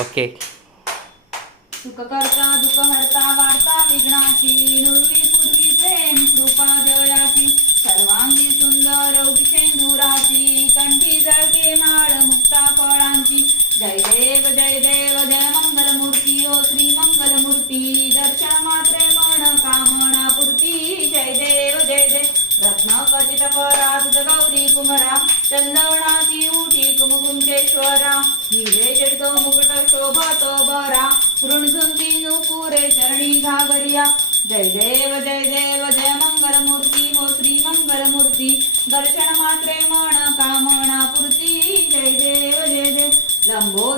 Okay. सुख करता दुःख हरता वार्ता विघ्नाची नुरवी पूर्वी प्रेम कृपा जयाची सर्वांगी सुंदर उठेंदुराची कंठी जळके माळ मुक्ता फळांची जय देव जय मंगलमूर्ती ओ श्री मंगलमूर्ती दर्शन मात्रे मन कामना पूर्ती जय देव रत्न खचित परा तुझ गौरी कुमरा चंदवनाची उठी कुमकुंकेश्वरा हिरे जडतो मुकुट शोभतो बरा ऋणझुंती नुपुरे चरणी घागरिया जय देव जय मंगलमूर्ती हो श्री मंगलमूर्ती दर्शन मात्रे मन कामना पूर्ती जय देव लंबो